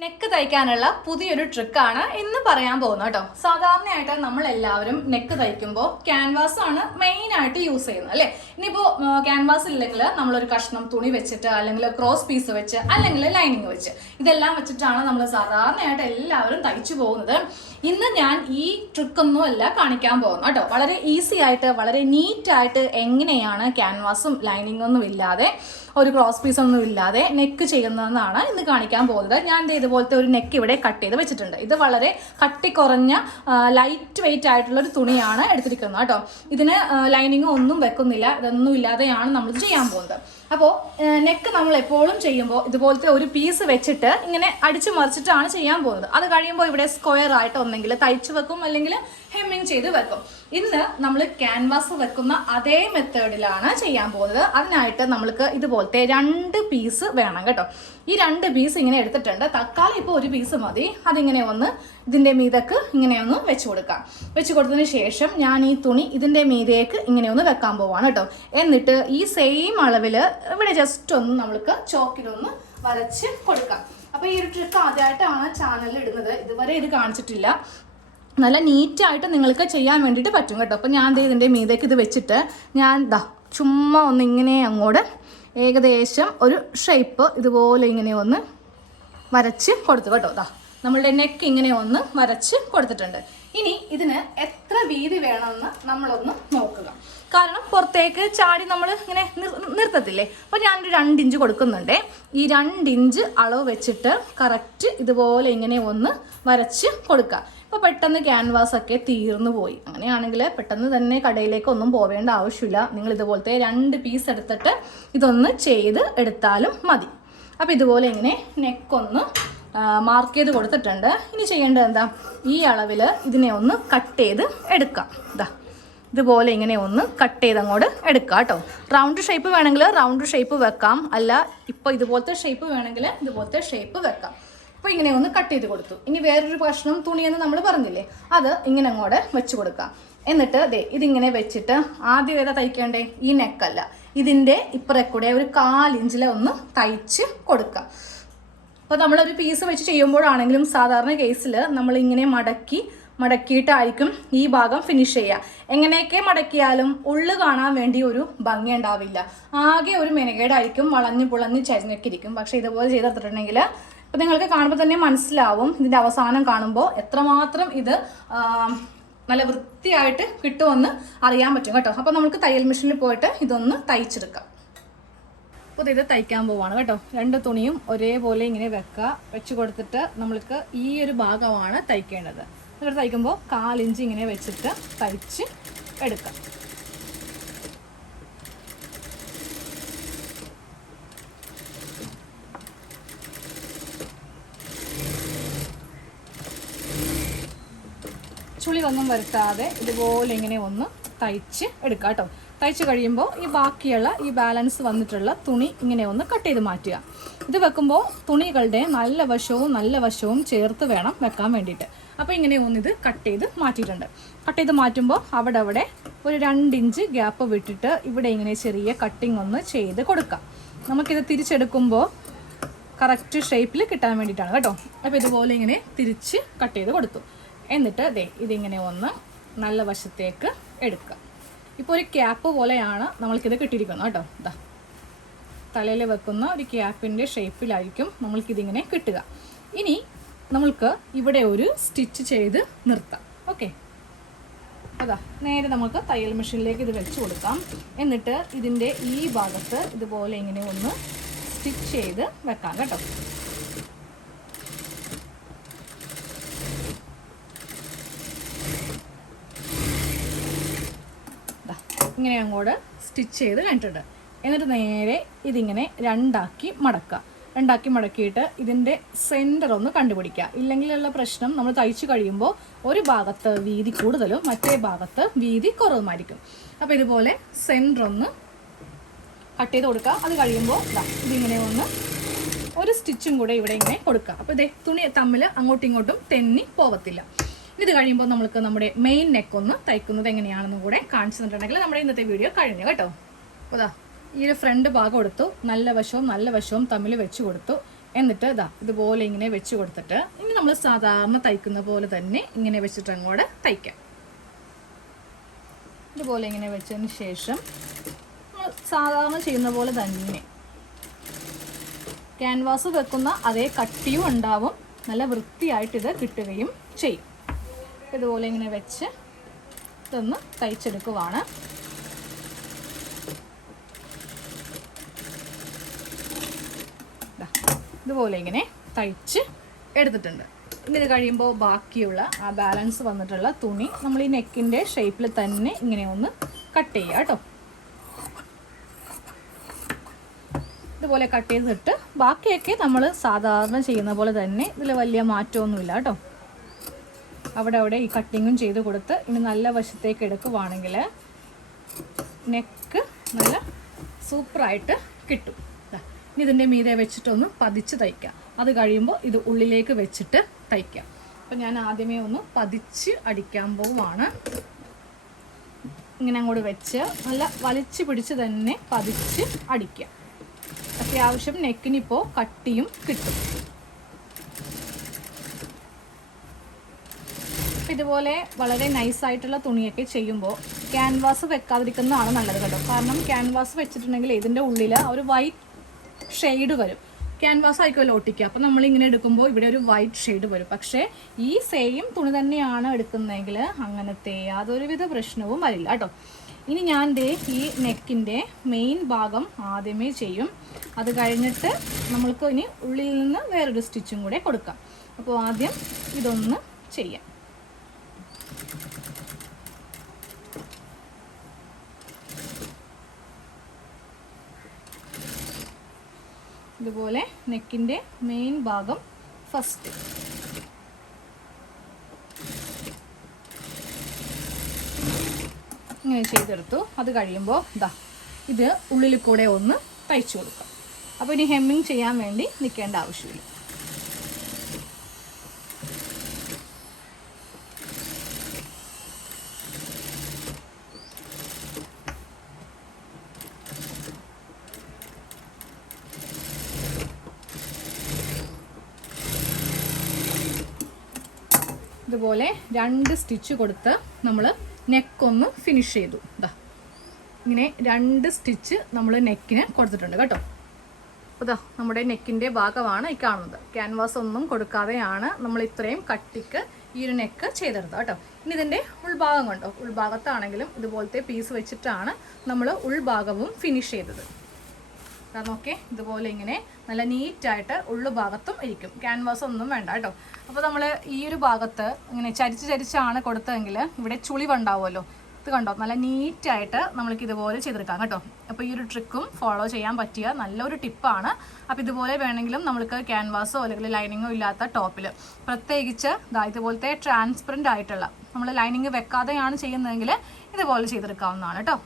Neck തയ്ക്കാനുള്ള പുതിയൊരു ട്രിക്കാണ് ഇന്ന് പറയാൻ പോകുന്നത് കേട്ടോ. സാധാരണയായിട്ട് നമ്മൾ എല്ലാവരും നെക്ക് തയ്ക്കുമ്പോൾ ക്യാൻവാസ് ആണ് മെയിൻ ആയിട്ട് യൂസ് ചെയ്യുന്നത് അല്ലേ? ഇനിയിപ്പോൾ ക്യാൻവാസ് ഇല്ലെങ്കിൽ നമ്മളൊരു കഷ്ണം തുണി വെച്ചിട്ട് അല്ലെങ്കിൽ ക്രോസ് പീസ് വെച്ച് അല്ലെങ്കിൽ ലൈനിങ് വെച്ച് ഇതെല്ലാം വെച്ചിട്ടാണ് നമ്മൾ സാധാരണയായിട്ട് എല്ലാവരും തയ്ച്ചു പോകുന്നത്. ഇന്ന് ഞാൻ ഈ ട്രിക്കൊന്നും അല്ല കാണിക്കാൻ പോകുന്നത് കേട്ടോ. വളരെ ഈസി ആയിട്ട് വളരെ നീറ്റായിട്ട് എങ്ങനെയാണ് ക്യാൻവാസും ലൈനിങ്ങൊന്നും ഇല്ലാതെ ഒരു ക്രോസ് പീസ് ഒന്നും ഇല്ലാതെ നെക്ക് ചെയ്യുന്നതെന്നാണ് ഇന്ന് കാണിക്കാൻ പോകുന്നത്. ഞാൻ ഇതുപോലത്തെ ഒരു നെക്ക് ഇവിടെ കട്ട് ചെയ്ത് വെച്ചിട്ടുണ്ട്. ഇത് വളരെ കട്ടി കുറഞ്ഞ ലൈറ്റ് വെയിറ്റ് ആയിട്ടുള്ള ഒരു തുണിയാണ് എടുത്തിരിക്കുന്നത് കേട്ടോ. ഇതിന് ലൈനിങ് ഒന്നും വെക്കുന്നില്ല. ഇതൊന്നും ഇല്ലാതെയാണ് നമ്മൾ ചെയ്യാൻ പോകുന്നത്. അപ്പോൾ നെക്ക് നമ്മൾ എപ്പോഴും ചെയ്യുമ്പോൾ ഇതുപോലത്തെ ഒരു പീസ് വെച്ചിട്ട് ഇങ്ങനെ അടിച്ചു മറിച്ചിട്ടാണ് ചെയ്യാൻ പോകുന്നത്. അത് കഴിയുമ്പോൾ ഇവിടെ സ്ക്വയർ ആയിട്ട് ഒന്നെങ്കിൽ തയ്ച്ചു വെക്കും അല്ലെങ്കിൽ ഹെമ്മിങ് ചെയ്ത് വെക്കും. ഇന്ന് നമ്മൾ ക്യാൻവാസ് വെക്കുന്ന അതേ മെത്തേഡിലാണ് ചെയ്യാൻ പോകുന്നത്. അതിനായിട്ട് നമ്മൾക്ക് ഇതുപോലത്തെ രണ്ട് പീസ് വേണം കേട്ടോ. ഈ രണ്ട് പീസ് ഇങ്ങനെ എടുത്തിട്ടുണ്ട്. തക്കാളി ഇപ്പോൾ ഒരു പീസ് മതി. അതിങ്ങനെ ഒന്ന് ഇതിന്റെ മീതക്ക് ഇങ്ങനെ ഒന്ന് വെച്ച് കൊടുക്കാം. വെച്ച് കൊടുത്തതിന് ശേഷം ഞാൻ ഈ തുണി ഇതിന്റെ മീതേക്ക് ഇങ്ങനെ ഒന്ന് വെക്കാൻ പോവാണ് കേട്ടോ. എന്നിട്ട് ഈ സെയിം അളവിൽ ഇവിടെ ജസ്റ്റ് ഒന്ന് നമ്മൾക്ക് ചോക്കിലൊന്ന് വരച്ച് കൊടുക്കാം. അപ്പോൾ ഈ ഒരു ട്രിക്ക് ആദ്യമായിട്ടാണ് ചാനലിൽ ഇടുന്നത്. ഇതുവരെ ഇത് കാണിച്ചിട്ടില്ല. നല്ല നീറ്റായിട്ട് നിങ്ങൾക്ക് ചെയ്യാൻ വേണ്ടിയിട്ട് പറ്റും കേട്ടോ. അപ്പോൾ ഞാൻ ഇതിന്റെ മീതേക്ക് ഇത് വെച്ചിട്ട് ഞാൻ ദാ ചുമ്മാ ഒന്ന് ഇങ്ങനെ അങ്ങോട്ട് ഏകദേശം ഒരു ഷേപ്പ് ഇതുപോലെ ഇങ്ങനെ ഒന്ന് വരച്ച് കൊടുത്തു കേട്ടോ. ദാ നമ്മളുടെ നെക്ക് ഇങ്ങനെ ഒന്ന് വരച്ച് കൊടുത്തിട്ടുണ്ട്. ഇനി ഇതിന് എത്ര വീതി വേണമെന്ന് നമ്മളൊന്ന് നോക്കുക. കാരണം പുറത്തേക്ക് ചാടി നമ്മൾ ഇങ്ങനെ നിർ- നിർത്തത്തില്ലേ? അപ്പോൾ ഞാനൊരു രണ്ട് ഇഞ്ച് കൊടുക്കുന്നുണ്ടേ. ഈ രണ്ട് ഇഞ്ച് അളവ് വെച്ചിട്ട് കറക്റ്റ് ഇതുപോലെ ഇങ്ങനെ ഒന്ന് വരച്ച് കൊടുക്കുക ഇപ്പോൾ പെട്ടെന്ന് ക്യാൻവാസ് ഒക്കെ തീർന്നു പോയി. അങ്ങനെയാണെങ്കിൽ പെട്ടെന്ന് തന്നെ കടയിലേക്ക് ഒന്നും പോവേണ്ട ആവശ്യമില്ല. നിങ്ങൾ ഇതുപോലത്തെ രണ്ട് പീസ് എടുത്തിട്ട് ഇതൊന്ന് ചെയ്ത് എടുത്താലും മതി. അപ്പോൾ ഇതുപോലെ ഇങ്ങനെ നെക്കൊന്ന് മാർക്ക് ചെയ്ത് കൊടുത്തിട്ടുണ്ട്. ഇനി ചെയ്യേണ്ടത് എന്താ? ഈ അളവിൽ ഇതിനെ ഒന്ന് കട്ട് ചെയ്ത് എടുക്കാം. ഇതാ ഇതുപോലെ ഇങ്ങനെ ഒന്ന് കട്ട് ചെയ്ത് അങ്ങോട്ട് എടുക്കുക കേട്ടോ റൗണ്ട് ഷേപ്പ് വേണമെങ്കിൽ റൗണ്ട് ഷേപ്പ് വെക്കാം. അല്ല ഇപ്പോൾ ഇതുപോലത്തെ ഷേപ്പ് വേണമെങ്കിൽ ഇതുപോലത്തെ ഷേപ്പ് വെക്കാം. അപ്പോൾ ഇങ്ങനെ ഒന്ന് കട്ട് ചെയ്ത് കൊടുത്തു. ഇനി വേറൊരു കഷ്ണം തുണിയെന്ന് നമ്മൾ പറഞ്ഞില്ലേ അത് ഇങ്ങനെ അങ്ങോട്ട് വെച്ച് കൊടുക്കാം. എന്നിട്ട് അതെ ഇതിങ്ങനെ വെച്ചിട്ട് ആദ്യം ഏതാ തയ്ക്കേണ്ടേ? ഈ നെക്കല്ല ഇതിന്റെ ഇപ്പുറേ കൂടെ ഒരു കാലിഞ്ചിലെ ഒന്ന് തയ്ച്ച് കൊടുക്കാം. അപ്പോൾ നമ്മളൊരു പീസ് വെച്ച് ചെയ്യുമ്പോഴാണെങ്കിലും സാധാരണ കേസിൽ നമ്മൾ ഇങ്ങനെ മടക്കി മടക്കിയിട്ടായിരിക്കും ഈ ഭാഗം ഫിനിഷ് ചെയ്യുക. എങ്ങനെയൊക്കെ മടക്കിയാലും ഉള്ളു കാണാൻ വേണ്ടി ഒരു ഭംഗി ഉണ്ടാവില്ല. ആകെ ഒരു മെനകേടായിരിക്കും വളഞ്ഞു പുളഞ്ഞ് ചരിഞ്ഞൊക്കെ ഇരിക്കും പക്ഷേ ഇതുപോലെ ചെയ്തെടുത്തിട്ടുണ്ടെങ്കിൽ ഇപ്പം നിങ്ങൾക്ക് കാണുമ്പോൾ തന്നെ മനസ്സിലാവും. ഇതിന്റെ അവസാനം കാണുമ്പോൾ എത്രമാത്രം ഇത് നല്ല വൃത്തിയായിട്ട് കിട്ടുമെന്ന് അറിയാൻ പറ്റും കേട്ടോ. അപ്പോൾ നമുക്ക് തയ്യൽ മെഷീനിൽ പോയിട്ട് ഇതൊന്ന് തയ്ച്ചെടുക്കാം. അപ്പോൾ ഇത് തയ്ക്കാൻ പോവാണ് കേട്ടോ. രണ്ട് തുണിയും ഒരേപോലെ ഇങ്ങനെ വെക്കുക വെച്ച് കൊടുത്തിട്ട് നമ്മൾക്ക് ഈ ഒരു ഭാഗമാണ് തയ്ക്കേണ്ടത്. എന്നിട്ട് തയ്ക്കുമ്പോൾ കാലിഞ്ച് ഇങ്ങനെ വെച്ചിട്ട് തയ്ച്ച് എടുക്കാം. ചുളിവൊന്നും വരുത്താതെ ഇതുപോലെ ഇങ്ങനെ ഒന്ന് തയ്ച്ച് എടുക്കാം കേട്ടോ. തയ്ച്ച് കഴിയുമ്പോൾ ഈ ബാക്കിയുള്ള ഈ ബാലൻസ് വന്നിട്ടുള്ള തുണി ഇങ്ങനെ ഒന്ന് കട്ട് ചെയ്ത് മാറ്റുക. ഇത് വെക്കുമ്പോൾ തുണികളുടെ നല്ല വശവും നല്ല വശവും ചേർത്ത് വേണം വെക്കാൻ വേണ്ടിയിട്ട്. അപ്പോൾ ഇങ്ങനെ ഒന്നിത് കട്ട് ചെയ്ത് മാറ്റിയിട്ടുണ്ട്. കട്ട് ചെയ്ത് മാറ്റുമ്പോൾ അവിടെ അവിടെ ഒരു രണ്ട് ഇഞ്ച് ഗ്യാപ്പ് വിട്ടിട്ട് ഇവിടെ ഇങ്ങനെ ചെറിയ കട്ടിങ് ഒന്ന് ചെയ്ത് കൊടുക്കാം നമുക്കിത് തിരിച്ചെടുക്കുമ്പോൾ കറക്റ്റ് ഷേപ്പിൽ കിട്ടാൻ വേണ്ടിയിട്ടാണ് കേട്ടോ. അപ്പോൾ ഇതുപോലെ ഇങ്ങനെ തിരിച്ച് കട്ട് ചെയ്ത് കൊടുത്തു. എന്നിട്ട് അതെ ഇതിങ്ങനെ ഒന്ന് നല്ല വശത്തേക്ക് എടുക്കുക. ഇപ്പോൾ ഒരു ക്യാപ്പ് പോലെയാണ് നമ്മൾക്കിത് കിട്ടിയിരിക്കുന്നത് കേട്ടോ. ഇതാ തലയിൽ വെക്കുന്ന ഒരു ക്യാപ്പിന്റെ ഷേപ്പിലായിരിക്കും നമ്മൾക്കിതിങ്ങനെ കിട്ടുക. ഇനി നമ്മൾക്ക് ഇവിടെ ഒരു സ്റ്റിച്ച് ചെയ്ത് നിർത്താം. ഓക്കെ അതാ നേരെ നമുക്ക് തയ്യൽ മെഷീനിലേക്ക് ഇത് വെച്ച് കൊടുക്കാം. എന്നിട്ട് ഇതിന്റെ ഈ ഭാഗത്ത് ഇതുപോലെ ഇങ്ങനെ ഒന്ന് സ്റ്റിച്ച് ചെയ്ത് വെക്കാം കേട്ടോ ദാ, ഇങ്ങനെ അങ്ങോട്ട് സ്റ്റിച്ച് ചെയ്ത് കണ്ടിട്ടുണ്ട്. എന്നിട്ട് നേരെ ഇതിങ്ങനെ രണ്ടാക്കി മടക്കുക. രണ്ടാക്കി മടക്കിയിട്ട് ഇതിന്റെ സെന്റർ ഒന്ന് കണ്ടുപിടിക്കുക. ഇല്ലെങ്കിലുള്ള പ്രശ്നം നമ്മൾ തയ്ച്ചു കഴിയുമ്പോൾ ഒരു ഭാഗത്ത് വീതി കൂടുതലും മറ്റേ ഭാഗത്ത് വീതി കുറവുമായിരിക്കും. അപ്പോൾ ഇതുപോലെ സെന്റർ ഒന്ന് കട്ട് ചെയ്ത് കൊടുക്കുക. അത് കഴിയുമ്പോൾ ഇതാ ഇതിങ്ങനെ ഒന്ന് ഒരു സ്റ്റിച്ചും കൂടെ ഇവിടെ ഇങ്ങനെ കൊടുക്കുക. അപ്പോൾ ഇതേ തുണി തമ്മിൽ അങ്ങോട്ടും ഇങ്ങോട്ടും തെന്നി പോകത്തില്ല ഇത് കഴിയുമ്പോൾ നമുക്ക് നമ്മുടെ മെയിൻ നെക്ക് ഒന്ന് തയ്ക്കുന്നത് എങ്ങനെയാണെന്നും കൂടെ കാണിച്ചു തന്നിട്ടുണ്ടെങ്കിൽ നമ്മുടെ ഇന്നത്തെ വീഡിയോ കഴിഞ്ഞു കേട്ടോ. ഇതാ ഈ ഒരു ഫ്രണ്ട് ഭാഗം എടുത്തു നല്ല വശവും നല്ല വശവും തമ്മിൽ വെച്ച് കൊടുത്തു. എന്നിട്ട് ഇതാ ഇതുപോലെ ഇങ്ങനെ വെച്ച് കൊടുത്തിട്ട് ഇനി നമ്മൾ സാധാരണ തയ്ക്കുന്ന പോലെ തന്നെ ഇങ്ങനെ വെച്ചിട്ട് അങ്ങോട്ട് തയ്ക്കാം. ഇതുപോലെ ഇങ്ങനെ വെച്ചതിന് ശേഷം നമ്മൾ സാധാരണ ചെയ്യുന്ന പോലെ തന്നെ ക്യാൻവാസ് വെക്കുന്ന അതേ കട്ടിയും ഉണ്ടാവും. നല്ല വൃത്തിയായിട്ട് ഇത് കിട്ടുകയും ചെയ്യും. ഇതുപോലെ ഇങ്ങനെ വെച്ച് ഇതൊന്ന് തയ്ച്ചെടുക്കുവാണ്. ഇതുപോലെ ഇങ്ങനെ തയ്ച്ച് എടുത്തിട്ടുണ്ട്. ഇങ്ങനെ കഴിയുമ്പോൾ ബാക്കിയുള്ള ആ ബാലൻസ് വന്നിട്ടുള്ള തുണി നമ്മൾ ഈ നെക്കിന്റെ ഷേപ്പിൽ തന്നെ ഇങ്ങനെ ഒന്ന് കട്ട് ചെയ്യുക കേട്ടോ. ഇതുപോലെ കട്ട് ചെയ്തിട്ട് ബാക്കിയൊക്കെ നമ്മൾ സാധാരണ ചെയ്യുന്ന പോലെ തന്നെ ഇതിൽ വലിയ മാറ്റമൊന്നുമില്ല കേട്ടോ. അവിടെ അവിടെ ഈ കട്ടിങ്ങും ചെയ്ത് കൊടുത്ത് ഇനി നല്ല വശത്തേക്ക് എടുക്കുവാണെങ്കിൽ നെക്ക് നല്ല സൂപ്പറായിട്ട് കിട്ടും. ഇനി ഇതിന്റെ മീതെ വെച്ചിട്ടൊന്ന് പതിച്ച് തയ്ക്കാം. അത് കഴിയുമ്പോൾ ഇത് ഉള്ളിലേക്ക് വെച്ചിട്ട് തയ്ക്കാം. അപ്പം ഞാൻ ആദ്യമേ ഒന്ന് പതിച്ച് അടിക്കാൻ പോവാണ് ഇങ്ങനെ അങ്ങോട്ട് വെച്ച് നല്ല വലിച്ച് പിടിച്ച് തന്നെ പതിച്ച് അടിക്കാം. അത്യാവശ്യം നെക്കിനിപ്പോൾ കട്ടിയും കിട്ടും. അപ്പം ഇതുപോലെ വളരെ നൈസായിട്ടുള്ള തുണിയൊക്കെ ചെയ്യുമ്പോൾ ക്യാൻവാസ് വെക്കാതിരിക്കുന്നതാണ് നല്ലത് കേട്ടോ. കാരണം ക്യാൻവാസ് വെച്ചിട്ടുണ്ടെങ്കിൽ ഇതിന്റെ ഉള്ളിൽ ഒരു വൈറ്റ് ഷെയ്ഡ് വരും. ക്യാൻവാസ് ആയിക്കുമല്ലോ ഒട്ടിക്കുക. അപ്പം നമ്മൾ ഇങ്ങനെ എടുക്കുമ്പോൾ ഇവിടെ ഒരു വൈറ്റ് ഷെയ്ഡ് വരും. പക്ഷേ ഈ സെയിം തുണി തന്നെയാണ് എടുക്കുന്നതെങ്കിൽ അങ്ങനത്തെ യാതൊരുവിധ പ്രശ്നവും വരില്ല കേട്ടോ. ഇനി ഞാൻ ദേ ഈ നെക്കിന്റെ മെയിൻ ഭാഗം ആദ്യമേ ചെയ്യും. അത് കഴിഞ്ഞിട്ട് നമ്മൾക്ക് ഇനി ഉള്ളിൽ നിന്ന് വേറൊരു സ്റ്റിച്ചും കൂടെ കൊടുക്കാം. അപ്പോൾ ആദ്യം ഇതൊന്ന് ചെയ്യാം. ഇതുപോലെ നെക്കിന്റെ മെയിൻ ഭാഗം ഫസ്റ്റ് ഇങ്ങനെ ചെയ്തെടുത്തു. അത് കഴിയുമ്പോൾ ഇതാ ഇത് ഉള്ളിൽ കൂടെ ഒന്ന് തയ്ച്ചു കൊടുക്കാം. അപ്പോൾ ഇനി ഹെമ്മിങ് ചെയ്യാൻ വേണ്ടി നിൽക്കേണ്ട ആവശ്യമില്ല. ഇതുപോലെ രണ്ട് സ്റ്റിച്ച് കൊടുത്ത് നമ്മൾ നെക്കൊന്ന് ഫിനിഷ് ചെയ്തു. ഇതാ ഇങ്ങനെ രണ്ട് സ്റ്റിച്ച് നമ്മൾ നെക്കിന് കൊടുത്തിട്ടുണ്ട് കേട്ടോ. ഇതാ നമ്മുടെ നെക്കിന്റെ ഭാഗമാണ് ഈ കാണുന്നത്. ക്യാൻവാസ് ഒന്നും കൊടുക്കാതെയാണ് നമ്മൾ ഇത്രയും കട്ടിക്ക് ഈ ഒരു നെക്ക് ചെയ്തെടുത്തത് കേട്ടോ. ഇനി ഇതിന്റെ ഉൾഭാഗം കണ്ടോ? ഉൾഭാഗത്താണെങ്കിലും ഇതുപോലത്തെ പീസ് വെച്ചിട്ടാണ് നമ്മൾ ഉൾഭാഗവും ഫിനിഷ് ചെയ്തത്. നോക്കേ ഇതുപോലെ ഇങ്ങനെ നല്ല നീറ്റായിട്ട് ഉള്ളു ഭാഗത്തും ഇരിക്കും. ക്യാൻവാസ് ഒന്നും വേണ്ട കേട്ടോ. അപ്പോൾ നമ്മൾ ഈ ഒരു ഭാഗത്ത് ഇങ്ങനെ ചരിച്ച് ചരിച്ചാണ് കൊടുത്തതെങ്കിൽ ഇവിടെ ചുളിവുണ്ടാവുമല്ലോ ഇത് കണ്ടോ? നല്ല നീറ്റായിട്ട് നമ്മൾക്ക് ഇതുപോലെ ചെയ്തെടുക്കാം കേട്ടോ. അപ്പോൾ ഈ ഒരു ട്രിക്കും ഫോളോ ചെയ്യാൻ പറ്റിയ നല്ലൊരു ടിപ്പാണ് അപ്പോൾ ഇതുപോലെ വേണമെങ്കിലും നമ്മൾക്ക് ക്യാൻവാസോ അല്ലെങ്കിൽ ലൈനിങ്ങോ ഇല്ലാത്ത ടോപ്പിൽ പ്രത്യേകിച്ച് ഇതാ ഇതുപോലത്തെ ട്രാൻസ്പെറന്റ് ആയിട്ടുള്ള നമ്മൾ ലൈനിങ് വെക്കാതെയാണ് ചെയ്യുന്നതെങ്കിൽ ഇതുപോലെ ചെയ്തെടുക്കാവുന്നതാണ് കേട്ടോ.